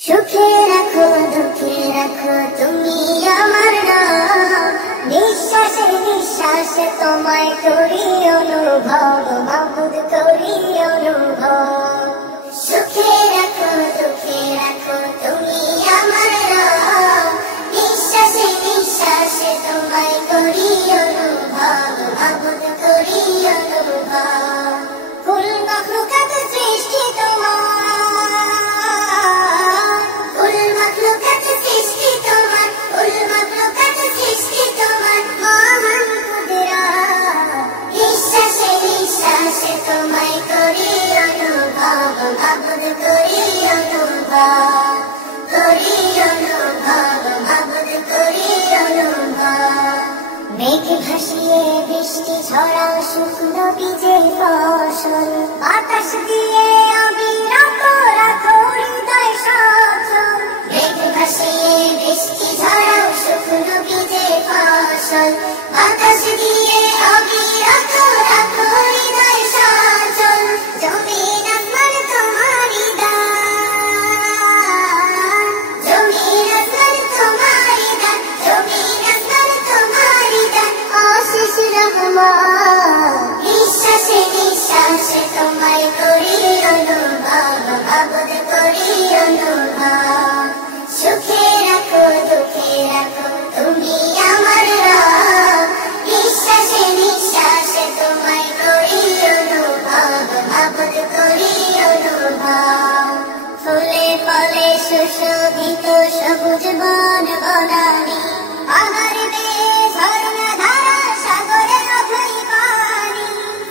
সুখে রাখো দুঃখে রাখো তুমি আমার নাম, নিঃশ্বাসে নিঃশ্বাসে তোমায় করি অনুভব, মাবুদ করি অনুভব। সুখে রাখো দুঃখে রাখো তুমি আমার নাম, নিঃশ্বাসে নিঃশ্বাসে তোমায় করি অনুভব, মাবুদ করি অনুভব। কুল মখলুকাত সৃষ্টি তোমার, মেঘ ভাসিয়ে বৃষ্টি ঝরা শুকনো বীজের ফসল, বাতাস দিয়ে অবিরত রাখো হৃদয় সচল। মেঘ ভাসিয়ে বৃষ্টি ঝরা শুকনো বীজের ফসল, বাতাস দিয়ে অবিরত রাখো হৃদয় সচল। জমিন আসমান তোমারই দান, জমিন আসমান তোমারই দান, জমিন আসমান তোমারই দান, অশেষ রহমান। নিঃশ্বাসে নিঃশ্বাসে তোমায় করি অনুভব, মাবুদ করি অনুভব। সুখে রাখো দুঃখে রাখো তুমি আমার রব, নিঃশ্বাসে নিঃশ্বাসে তোমায় করি অনুভব, মাবুদ করি অনুভব। ফুলে ফলে সুশোভিত সবুজ বন বনানি, পাহাড় বেয়ে ঝরনা ধারা সাগরে অথই পানি।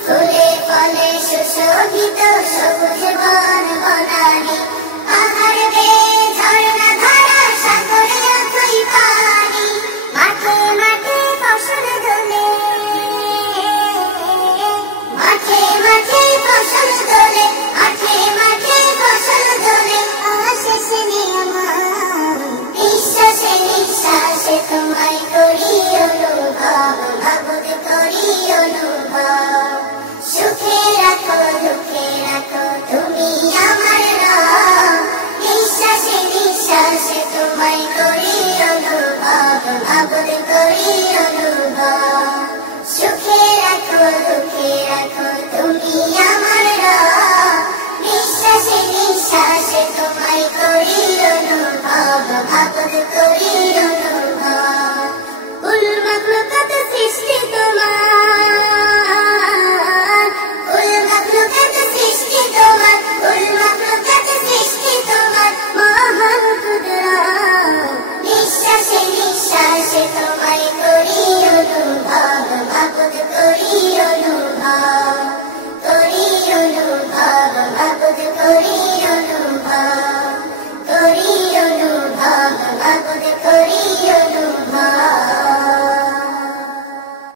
ফুলে ফলে সুশোভিত সবুজ বন বনানি, পাহাড় বেয়ে ঝরনা ধারা সাগরে অথই পানি। মাঠে মাঠে ফসল ধরে, মাঠে মাঠে ফসল ধরে, মাঠে মাঠে ফসল ধরে, অশেষ নিয়ামত। নিঃশ্বাসে নিঃশ্বাসে তোমায় করি অনুভব, মাবুদ করি অনুভব। সুখে রাখো দুঃখে রাখো তুমি আমার রব, নিঃশ্বাসে নিঃশ্বাসে তোমায় করি অনুভব, মাবুদ করি অনুভব। সুখে রাখো দুঃখে রাখো তুমি আমার রব, নিঃশ্বাসে নিঃশ্বাসে তোমায় করি অনুভব, মাবুদ করি অনুভব।